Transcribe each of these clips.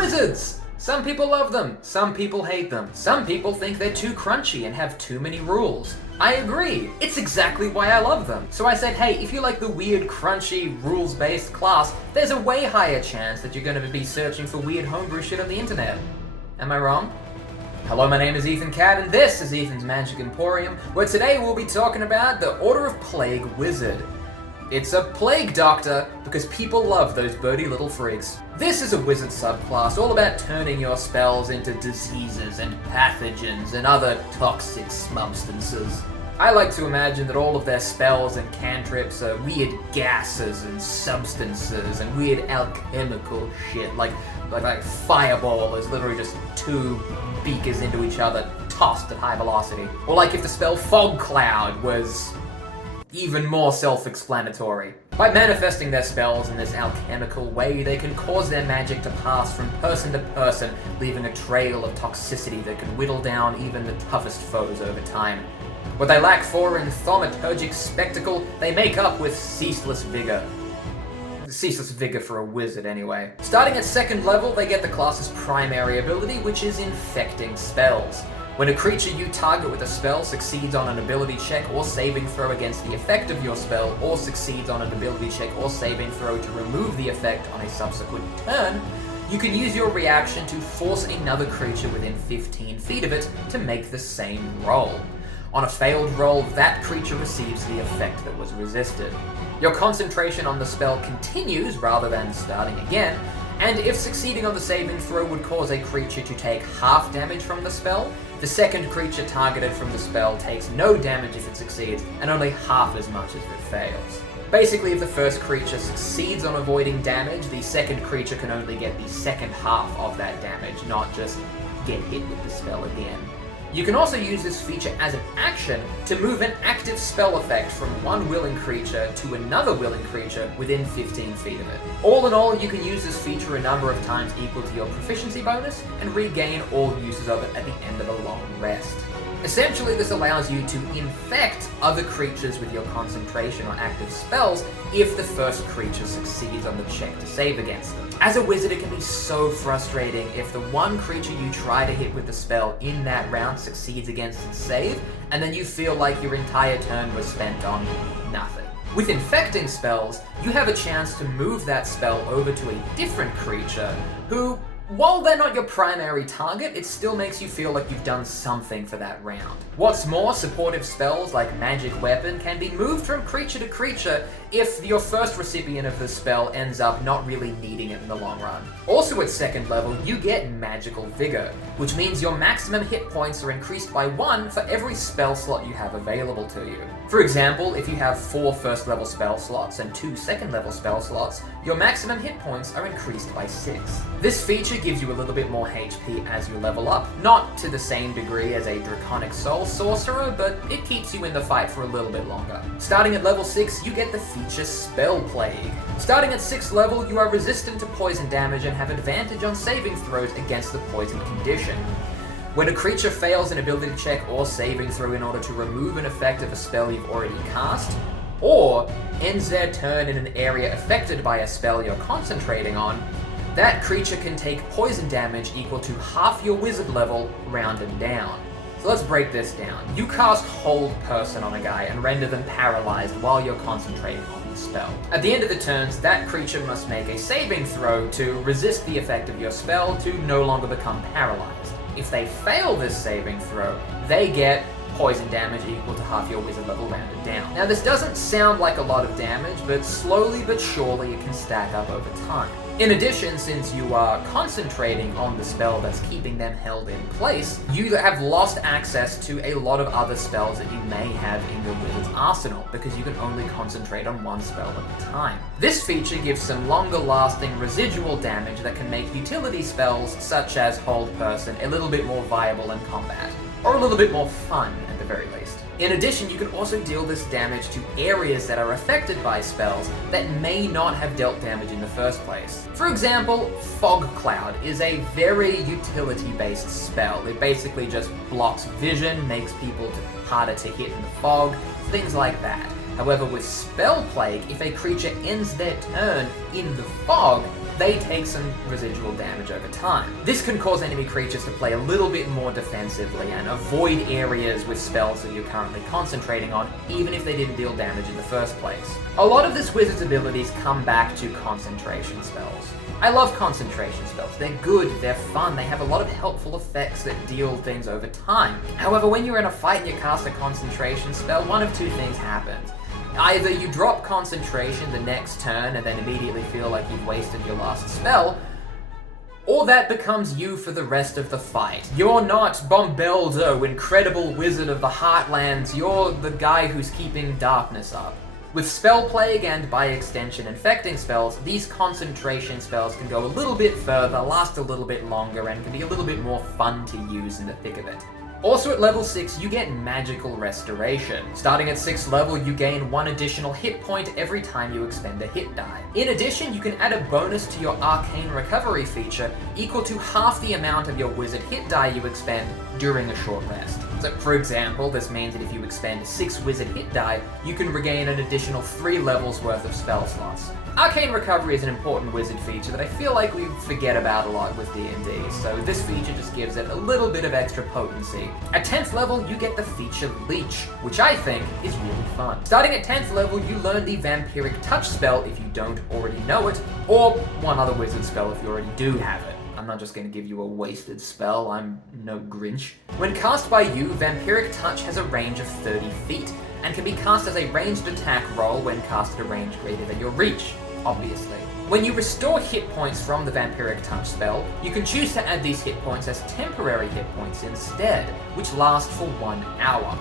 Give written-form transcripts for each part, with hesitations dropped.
Wizards! Some people love them, some people hate them. Some people think they're too crunchy and have too many rules. I agree, it's exactly why I love them. So I said, hey, if you like the weird, crunchy, rules-based class, there's a way higher chance that you're going to be searching for weird homebrew shit on the internet. Am I wrong? Hello, my name is Ethan Cadd, and this is Ethan's Magic Emporium, where today we'll be talking about the Order of Plague Wizard. It's a plague doctor, because people love those birdy little freaks. This is a wizard subclass all about turning your spells into diseases and pathogens and other toxic substances. I like to imagine that all of their spells and cantrips are weird gases and substances and weird alchemical shit, like Fireball is literally just two beakers into each other, tossed at high velocity. Or like if the spell Fog Cloud was even more self-explanatory. By manifesting their spells in this alchemical way, they can cause their magic to pass from person to person, leaving a trail of toxicity that can whittle down even the toughest foes over time. What they lack for in thaumaturgic spectacle, they make up with ceaseless vigor. Ceaseless vigor for a wizard, anyway. Starting at 2nd level, they get the class's primary ability, which is Infecting Spells. When a creature you target with a spell succeeds on an ability check or saving throw against the effect of your spell, or succeeds on an ability check or saving throw to remove the effect on a subsequent turn, you can use your reaction to force another creature within 15 feet of it to make the same roll. On a failed roll, that creature receives the effect that was resisted. Your concentration on the spell continues rather than starting again, and if succeeding on the saving throw would cause a creature to take half damage from the spell, the second creature targeted from the spell takes no damage if it succeeds, and only half as much if it fails. Basically, if the first creature succeeds on avoiding damage, the second creature can only get the second half of that damage, not just get hit with the spell again. You can also use this feature as an action to move an active spell effect from one willing creature to another willing creature within 15 feet of it. All in all, you can use this feature a number of times equal to your proficiency bonus and regain all uses of it at the end of a long rest. Essentially, this allows you to infect other creatures with your concentration or active spells if the first creature succeeds on the check to save against them. As a wizard, it can be so frustrating if the one creature you try to hit with the spell in that round succeeds against its save, and then you feel like your entire turn was spent on nothing. With Infecting Spells, you have a chance to move that spell over to a different creature who, while they're not your primary target, it still makes you feel like you've done something for that round. What's more, supportive spells like Magic Weapon can be moved from creature to creature if your first recipient of the spell ends up not really needing it in the long run. Also at 2nd level, you get Magical Vigor, which means your maximum hit points are increased by 1 for every spell slot you have available to you. For example, if you have 4 1st level spell slots and 2 2nd level spell slots, your maximum hit points are increased by 6. This feature gives you a little bit more HP as you level up, not to the same degree as a Draconic Soul Sorcerer, but it keeps you in the fight for a little bit longer. Starting at level 6, you get the feature Spell Plague. Starting at 6th level, you are resistant to poison damage and have advantage on saving throws against the poison condition. When a creature fails an ability check or saving throw in order to remove an effect of a spell you've already cast, or ends their turn in an area affected by a spell you're concentrating on, that creature can take poison damage equal to half your wizard level, rounded down. So let's break this down. You cast Hold Person on a guy and render them paralyzed while you're concentrating on the spell. At the end of the turns, that creature must make a saving throw to resist the effect of your spell to no longer become paralyzed. If they fail this saving throw, they get poison damage equal to half your wizard level rounded down. Now this doesn't sound like a lot of damage, but slowly but surely it can stack up over time. In addition, since you are concentrating on the spell that's keeping them held in place, you have lost access to a lot of other spells that you may have in your wizard's arsenal, because you can only concentrate on one spell at a time. This feature gives some longer lasting residual damage that can make utility spells, such as Hold Person, a little bit more viable in combat, or a little bit more fun at the very least. In addition, you can also deal this damage to areas that are affected by spells that may not have dealt damage in the first place. For example, Fog Cloud is a very utility-based spell. It basically just blocks vision, makes people harder to hit in the fog, things like that. However, with Spell Plague, if a creature ends their turn in the fog, they take some residual damage over time. This can cause enemy creatures to play a little bit more defensively and avoid areas with spells that you're currently concentrating on, even if they didn't deal damage in the first place. A lot of this wizard's abilities come back to concentration spells. I love concentration spells. They're good, they're fun, they have a lot of helpful effects that deal things over time. However, when you're in a fight and you cast a concentration spell, one of two things happens. Either you drop concentration the next turn and then immediately feel like you've wasted your last spell, or that becomes you for the rest of the fight. You're not Bombeldo, incredible wizard of the Heartlands, you're the guy who's keeping darkness up. With Spell Plague and, by extension, Infecting Spells, these concentration spells can go a little bit further, last a little bit longer, and can be a little bit more fun to use in the thick of it. Also at level 6, you get Magical Restoration. Starting at 6th level, you gain 1 additional hit point every time you expend a hit die. In addition, you can add a bonus to your Arcane Recovery feature equal to half the amount of your wizard hit die you expend during a short rest. So, for example, this means that if you expend 6 wizard hit die, you can regain an additional 3 levels worth of spell slots. Arcane Recovery is an important wizard feature that I feel like we forget about a lot with D&D, so this feature just gives it a little bit of extra potency. At 10th level, you get the feature Leech, which I think is really fun. Starting at 10th level, you learn the Vampiric Touch spell if you don't already know it, or one other wizard spell if you already do have it. I'm not just going to give you a wasted spell, I'm no Grinch. When cast by you, Vampiric Touch has a range of 30 feet, and can be cast as a ranged attack roll when cast at a range greater than your reach, obviously. When you restore hit points from the Vampiric Touch spell, you can choose to add these hit points as temporary hit points instead, which last for 1 hour.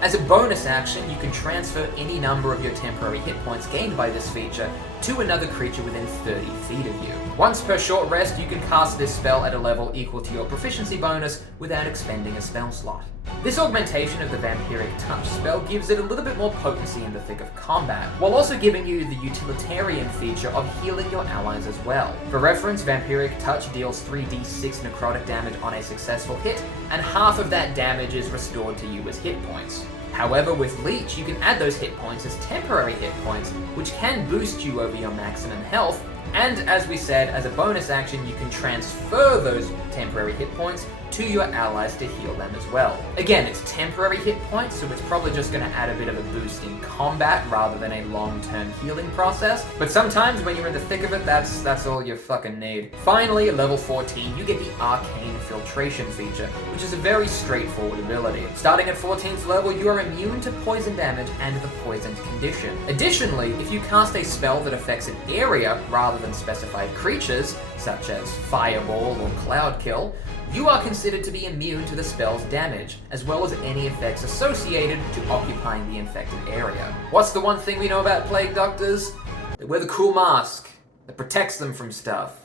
As a bonus action, you can transfer any number of your temporary hit points gained by this feature to another creature within 30 feet of you. Once per short rest, you can cast this spell at a level equal to your proficiency bonus without expending a spell slot. This augmentation of the Vampiric Touch spell gives it a little bit more potency in the thick of combat, while also giving you the utilitarian feature of healing your allies as well. For reference, Vampiric Touch deals 3d6 necrotic damage on a successful hit, and half of that damage is restored to you as hit points. However, with Leech, you can add those hit points as temporary hit points, which can boost you over your maximum health, and as we said, as a bonus action, you can transfer those temporary hit points to your allies to heal them as well. Again, it's temporary hit points, so it's probably just going to add a bit of a boost in combat rather than a long-term healing process, but sometimes when you're in the thick of it, that's all you fucking need. Finally, at level 14, you get the Arcane Filtration feature, which is a very straightforward ability. Starting at 14th level, you are immune to poison damage and the poisoned condition. Additionally, if you cast a spell that affects an area rather than specified creatures, such as Fireball or Cloud Kill, you are considered to be immune to the spell's damage, as well as any effects associated to occupying the infected area. What's the one thing we know about Plague Doctors? They wear the cool mask that protects them from stuff.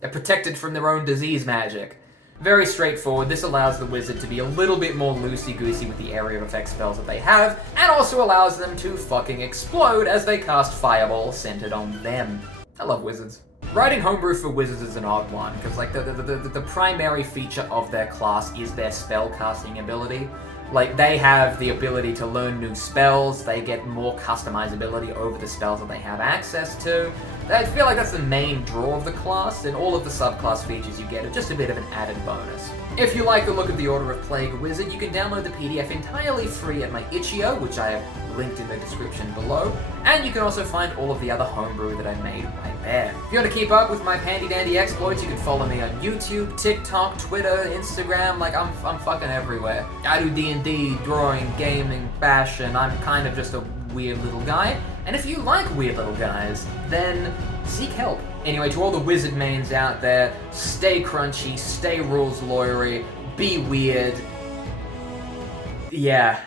They're protected from their own disease magic. Very straightforward, this allows the wizard to be a little bit more loosey-goosey with the area of effect spells that they have, and also allows them to fucking explode as they cast Fireball centered on them. I love wizards. Writing homebrew for wizards is an odd one, because like the primary feature of their class is their spell casting ability. Like, they have the ability to learn new spells, they get more customizability over the spells that they have access to. I feel like that's the main draw of the class, and all of the subclass features you get are just a bit of an added bonus. If you like the look of the Order of Plague Wizard, you can download the PDF entirely free at my itch.io, which I have linked in the description below, and you can also find all of the other homebrew that I made right there. If you want to keep up with my handy-dandy exploits, you can follow me on YouTube, TikTok, Twitter, Instagram, like I'm fucking everywhere. I do D&D, drawing, gaming, fashion, I'm kind of just a weird little guy, and if you like weird little guys, then seek help. Anyway, to all the wizard mains out there, stay crunchy, stay rules lawyery, be weird. Yeah.